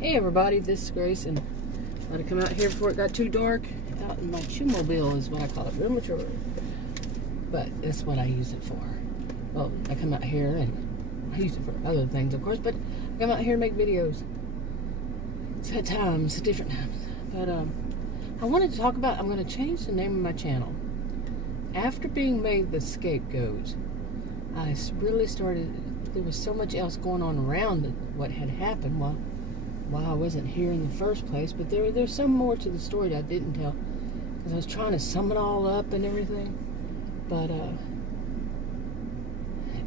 Hey everybody, this is Grace, and I had to come out here before it got too dark. Out in my shoe-mobile is what I call it, real mature. But that's what I use it for. Well, I come out here and I use it for other things, of course, but I come out here and make videos. It's at times, different times. But I wanted to talk about, I'm going to change the name of my channel. After being made the scapegoat, I really started, there was so much else going on around what had happened while I wasn't here in the first place, but there's some more to the story that I didn't tell, because I was trying to sum it all up and everything. But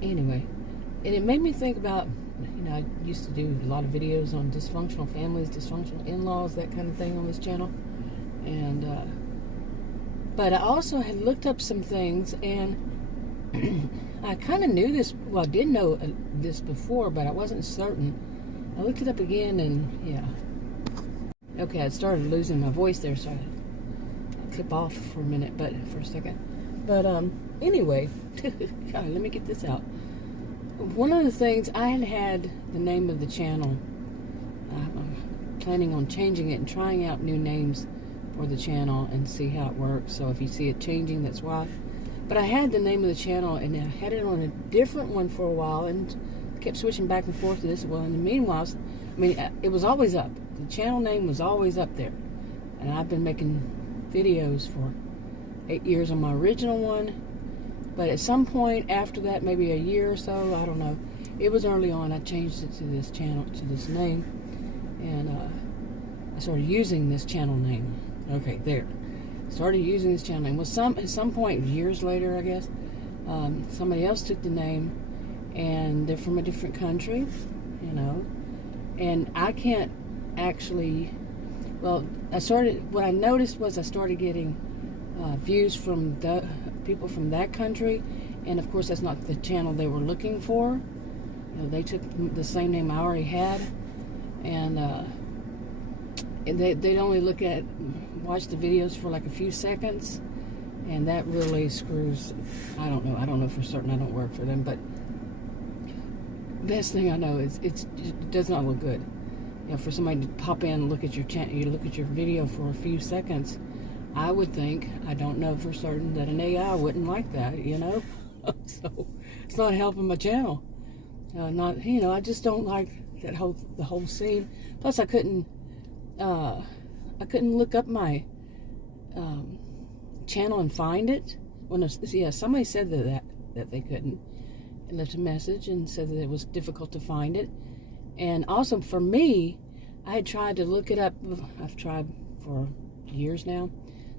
anyway, and it made me think about, I used to do a lot of videos on dysfunctional families, dysfunctional in-laws, that kind of thing on this channel. And but I also had looked up some things, and I kind of knew this, well, I did know this before, but I wasn't certain. I looked it up again, and yeah. Okay, I started losing my voice there, so I'll clip off for a second. But anyway, God, let me get this out. One of the things, I had the name of the channel. I'm planning on changing it and trying out new names for the channel and see how it works. So if you see it changing, that's why. But I had the name of the channel, and I had it on a different one for a while, and kept switching back and forth to this. Well, in the meanwhile, I mean, it was always up. The channel name was always up there. And I've been making videos for 8 years on my original one. But at some point after that, maybe a year or so, I don't know, it was early on, I changed it to this channel, to this name. And I started using this channel name. Okay, there. Started using this channel name. Well, at some point, years later, I guess, somebody else took the name, and they're from a different country, and I can't actually, well, what I noticed was I started getting views from the people from that country, and of course that's not the channel they were looking for. They took the same name I already had, and they'd only watch the videos for like a few seconds, and that really screws. I don't know for certain, I don't work for them, but best thing I know is it does not look good. For somebody to pop in and look at your video for a few seconds, I would think, I don't know for certain, that an AI wouldn't like that, So it's not helping my channel. I just don't like the whole scene. Plus, I couldn't look up my channel and find it. Somebody said that they couldn't. And left a message and said that it was difficult to find it. And also for me, I had tried to look it up. I've tried for years now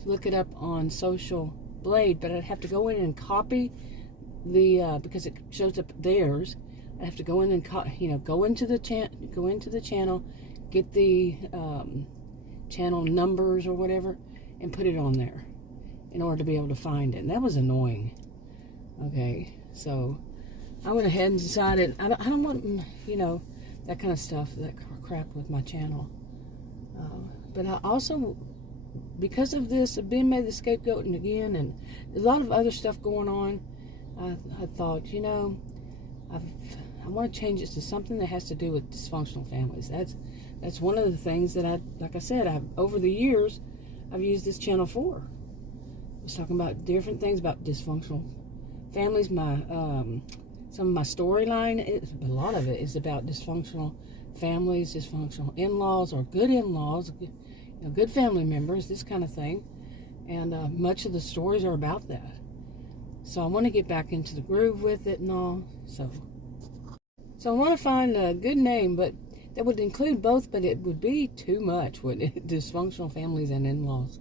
to look it up on Social Blade, but I'd have to go in and copy the because it shows up theirs. I have to go in and go into the channel, get the channel numbers or whatever, and put it on there in order to be able to find it. And that was annoying. Okay, so I went ahead and decided I don't want, that kind of stuff, that crap with my channel. But I also, because of this, I've been made the scapegoat again, and a lot of other stuff going on, I thought, I want to change it to something that has to do with dysfunctional families. That's one of the things that like I said, over the years, I've used this channel for. I was talking about different things about dysfunctional families. Some of my storyline, a lot of it is about dysfunctional families, dysfunctional in-laws, or good in-laws, good family members, this kind of thing. And much of the stories are about that. So I want to get back into the groove with it and all. So I want to find a good name, but that would include both, but it would be too much, wouldn't it? Dysfunctional families and in-laws.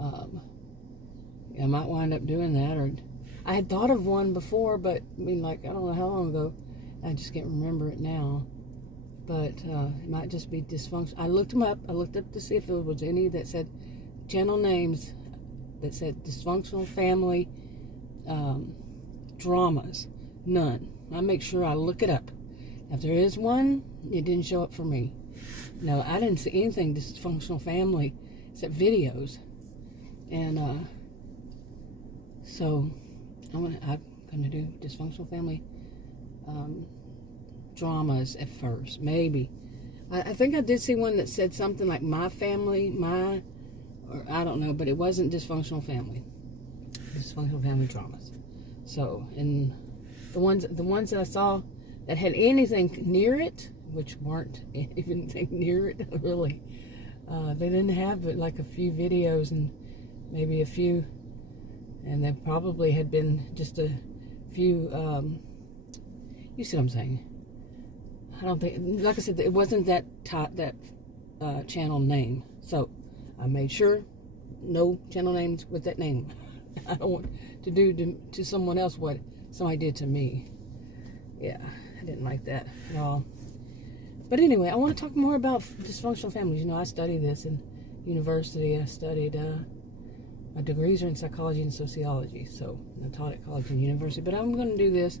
I might wind up doing that, or I had thought of one before, but I don't know how long ago. I just can't remember it now. But it might just be dysfunction. I looked them up. I looked up to see if there was any that said channel names that said dysfunctional family dramas. None. I make sure I look it up. If there is one, it didn't show up for me. No, I didn't see anything dysfunctional family except videos. And so I'm gonna do dysfunctional family dramas at first, maybe. I think I did see one that said something like my family, or I don't know, but it wasn't dysfunctional family. Dysfunctional family traumas. So, and the ones that I saw that had anything near it, which weren't anything near it, really. They didn't have but like a few videos and maybe a few, and they probably had been just a few, you see what I'm saying? I don't think, like I said, it wasn't that channel name. So I made sure no channel names with that name. I don't want to do to someone else what somebody did to me. Yeah, I didn't like that at all. But anyway, I want to talk more about dysfunctional families. You know, I studied this in university. I studied, my degrees are in psychology and sociology. So I taught at college and university. But I'm going to do this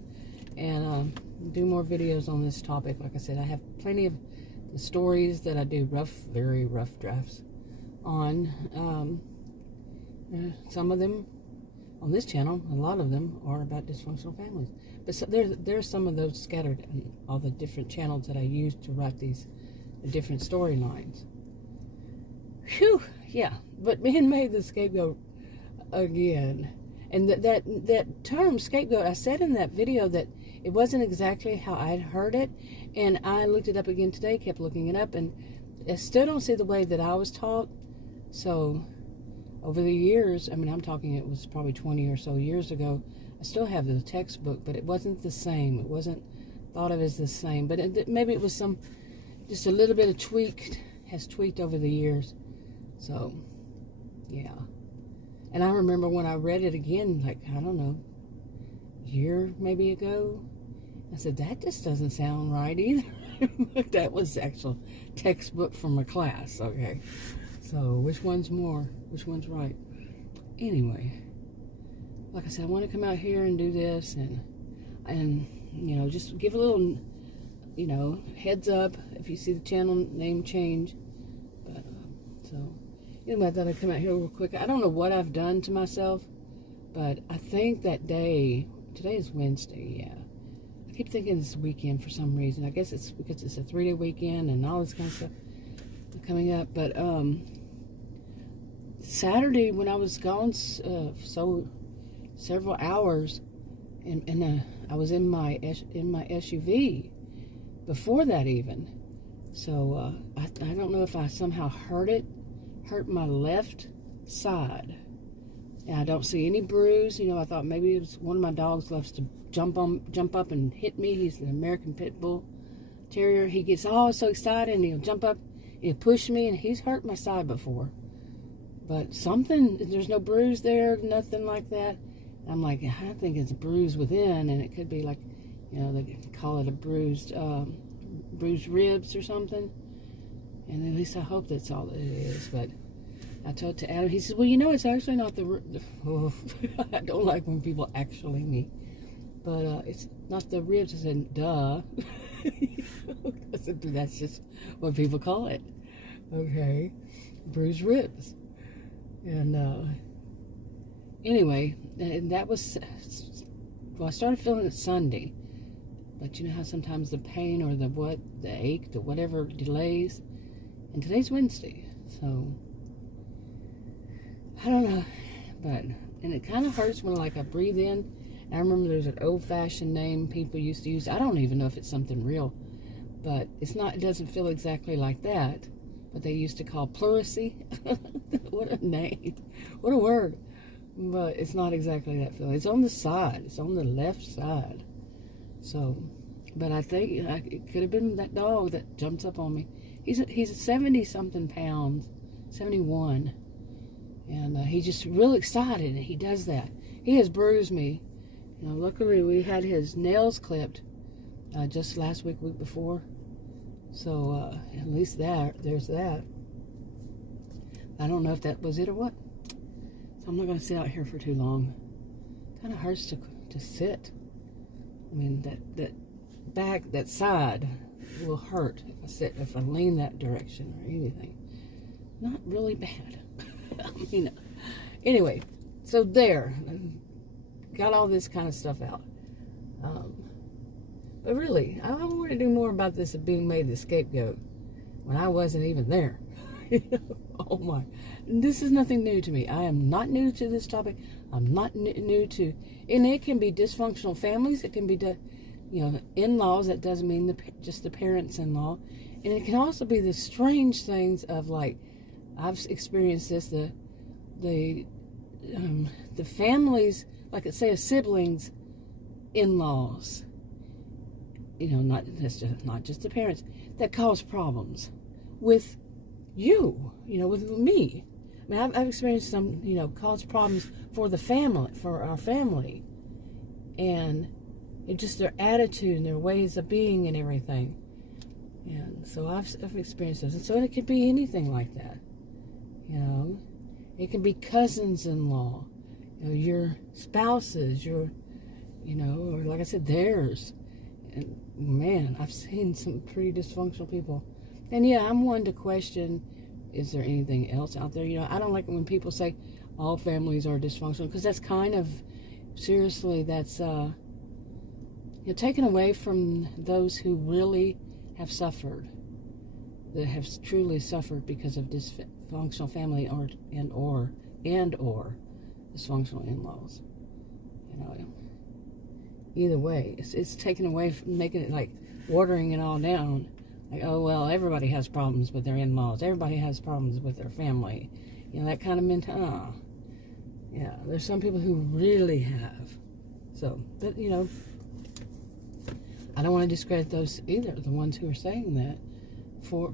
and do more videos on this topic. Like I said, I have plenty of the stories that I do very rough drafts on. Some of them on this channel, a lot of them are about dysfunctional families. But so there's some of those scattered in all the different channels that I use to write these different storylines. Whew, yeah. But being made the scapegoat again. And that term scapegoat, I said in that video that it wasn't exactly how I'd heard it. And I looked it up again today, kept looking it up, and I still don't see the way that I was taught. So over the years, I mean, I'm talking, it was probably 20 or so years ago, I still have the textbook, but it wasn't the same. It wasn't thought of as the same. But maybe it was just a little bit of has tweaked over the years. So, yeah. And I remember when I read it again, like, I don't know, a year maybe ago, I said, that just doesn't sound right either. That was the actual textbook from a class, okay. So, which one's right? Anyway, like I said, I want to come out here and do this and you know, just give a little, you know, heads up if you see the channel name change. But, so, anyway, I thought I'd come out here real quick. I don't know what I've done to myself, but I think that day, today is Wednesday, yeah. I keep thinking it's weekend for some reason. I guess it's because it's a 3-day weekend and all this kind of stuff coming up. But Saturday when I was gone several hours, and I was in my SUV before that even. So I don't know if I somehow hurt my left side. And I don't see any bruise. You know, I thought maybe it was one of my dogs loves to jump up and hit me. He's an American Pit Bull Terrier. He gets all so excited and he'll jump up and he'll push me, and he's hurt my side before. But there's no bruise there, nothing like that. I'm like, I think it's bruised within, and it could be like, you know, they call it a bruised ribs or something. And at least I hope that's all it is. But I told to Adam, he says, well, you know, it's actually not oh, I don't like when people actually me. But it's not the ribs. I said, duh. I said, that's just what people call it. Okay. Bruised ribs. And anyway, and that was, well, I started feeling it Sunday. But you know how sometimes the pain or the ache, the whatever delays. And today's Wednesday. So I don't know, and it kind of hurts when like I breathe in. I remember there's an old-fashioned name people used to use. I don't even know if it's something real, but it's not. It doesn't feel exactly like that. But they used to call pleurisy. What a name! What a word! But it's not exactly that feeling. It's on the side. It's on the left side. So, but I think it could have been that dog that jumps up on me. He's 70-something pounds, 71. And he's just real excited, and he does that. He has bruised me. You know, luckily, we had his nails clipped just last week before. So, at least there's that. I don't know if that was it or what. So I'm not going to sit out here for too long. Kind of hurts to sit. I mean, that side will hurt if I lean that direction or anything. Not really bad. I mean, anyway, so there, got all this kind of stuff out. But really, I want to do more about this of being made the scapegoat. when I wasn't even there. Oh my. This is nothing new to me. I am not new to this topic. I'm not new to, and it can be dysfunctional families. It can be, in-laws. That doesn't mean just the parents-in-law. And it can also be the strange things of, like, I've experienced this, the families, like, say a siblings, in-laws, not just the parents, that cause problems with you, with me. I mean, I've experienced some, cause problems for the family, for our family, and it just their attitude and their ways of being and everything. And so I've experienced this, and so it could be anything like that. It can be cousins-in-law, your spouses, or like I said, theirs. And man, I've seen some pretty dysfunctional people. And yeah, I'm one to question, is there anything else out there? I don't like it when people say all families are dysfunctional, because that's kind of, seriously, that's taken away from those who really have suffered, that have truly suffered because of dysfunctional family or dysfunctional in-laws. Either way, it's taken away from making it like watering it all down. Like, oh, well, everybody has problems with their in-laws. Everybody has problems with their family. That kind of mentality. Yeah, there's some people who really have. So, but, I don't want to discredit those either, the ones who are saying that,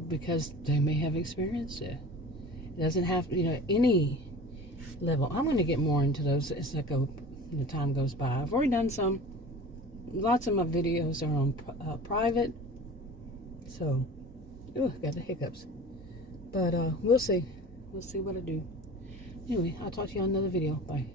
because they may have experienced it. It doesn't have to, any level. I'm going to get more into those as the time goes by. I've already done some. Lots of my videos are on private. So, got the hiccups. But we'll see. We'll see what I do. Anyway, I'll talk to you on another video. Bye.